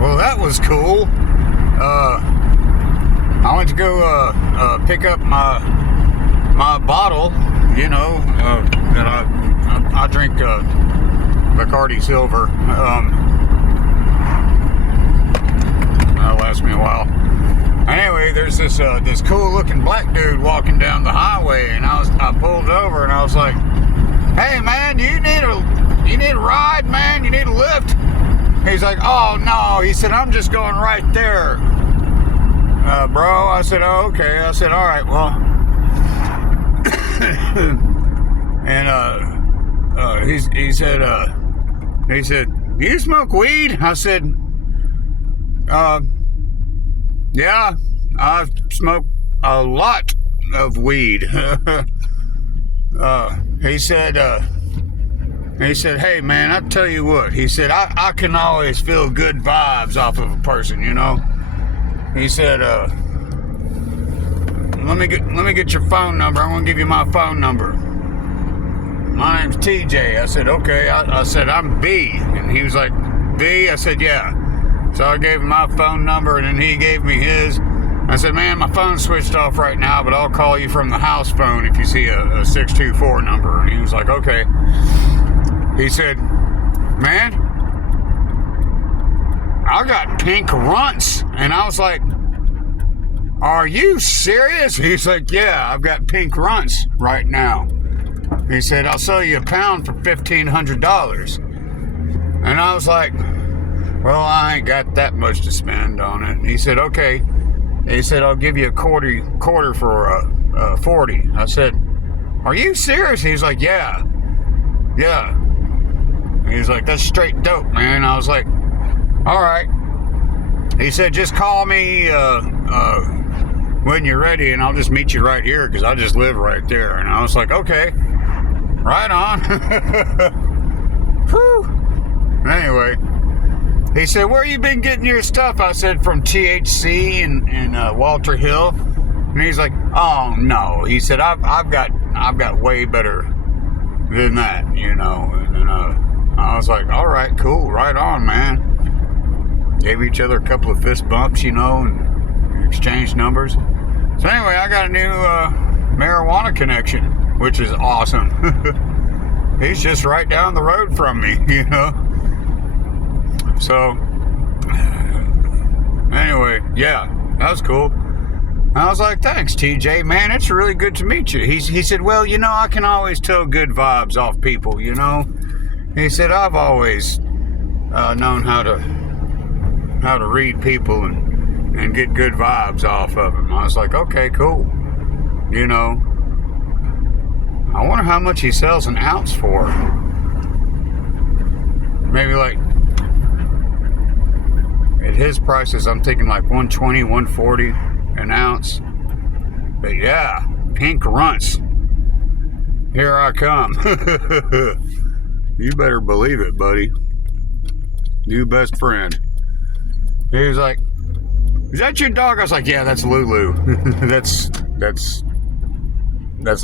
Well, that was cool. I went to go pick up my bottle, you know, that I drink Bacardi Silver. That'll last me a while. Anyway, there's this cool looking black dude walking down the highway, and I pulled over and I was like, "Hey man, you need a ride, man? You need a lift?" He's like, "Oh no," he said, "I'm just going right there, bro." I said, "Oh, okay." I said, "All right, well," and he said, "You smoke weed?" I said, "Yeah, I smoke a lot of weed." He said, "Hey man, I tell you what," he said, I can always feel good vibes off of a person, you know." He said, let me get your phone number. I'm gonna give you my phone number. My name's TJ. I said, "Okay." I said, "I'm B," and he was like, "B?" I said, "Yeah." So I gave him my phone number, and then he gave me his. I said, "Man, my phone's switched off right now, but I'll call you from the house phone if you see a 624 number." And he was like, "Okay." He said, "Man, I got pink runts." And I was like, "Are you serious?" He's like, "Yeah, I've got pink runts right now." He said, "I'll sell you a pound for $1,500. And I was like, "Well, I ain't got that much to spend on it." And he said, "Okay." He said, "I'll give you a quarter for 40. I said, "Are you serious?" He's like, Yeah. He's like, "That's straight dope, man." I was like, "All right." He said, "Just call me when you're ready, and I'll just meet you right here, because I just live right there." And I was like, "Okay, right on." Whew. Anyway, he said, "Where you been getting your stuff?" I said, "From THC and Walter Hill." And he's like, "Oh no," he said, I've got way better than that, you know." And then I was like, "All right, cool, right on, man." Gave each other a couple of fist bumps, you know, and exchanged numbers. So anyway, I got a new marijuana connection, which is awesome. He's just right down the road from me, you know. So anyway, yeah, that was cool. I was like, "Thanks, TJ, man. It's really good to meet you." He said, "Well, you know, I can always tell good vibes off people, you know." He said, "I've always known how to read people and get good vibes off of them." I was like, "Okay, cool." You know, I wonder how much he sells an ounce for. Maybe like, at his prices, I'm thinking like 120, 140 an ounce. But yeah, pink runts. Here I come. You better believe it, buddy. New best friend. He was like, "Is that your dog?" I was like, "Yeah, that's Lulu." That's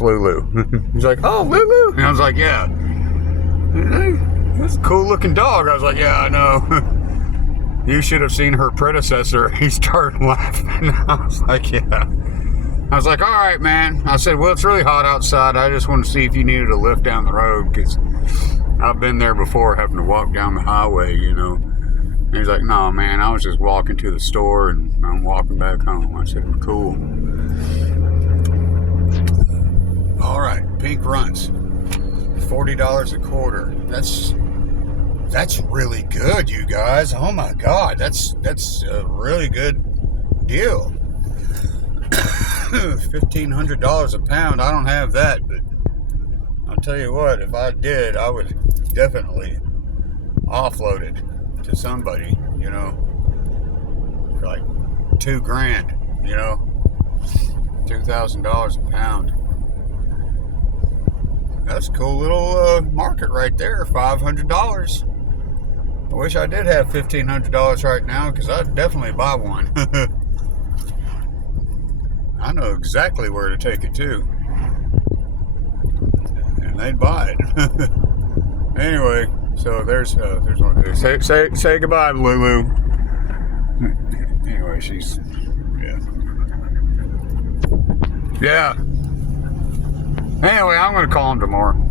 Lulu. He's like, "Oh, Lulu." And I was like, "Yeah, that's a cool looking dog." I was like, "Yeah, I know." "You should have seen her predecessor." He started laughing. I was like, "Yeah." I was like, "All right, man." I said, "Well, it's really hot outside. I just want to see if you needed a lift down the road, because I've been there before, having to walk down the highway, you know." And he's like, "No, man, I was just walking to the store and I'm walking back home." I said, "Cool." All right, pink runts, $40 a quarter. That's really good, you guys. Oh my God, that's a really good deal. $1,500 a pound. I don't have that, but I'll tell you what, if I did, I would definitely offload it to somebody, you know, for like $2,000, you know, $2,000 a pound. That's a cool little market right there, $500. I wish I did have $1,500 right now, because I'd definitely buy one. I know exactly where to take it to, and they'd buy it. Anyway, so there's one. Say goodbye, Lulu. Anyway, she's, yeah. Yeah. Anyway, I'm going to call him tomorrow.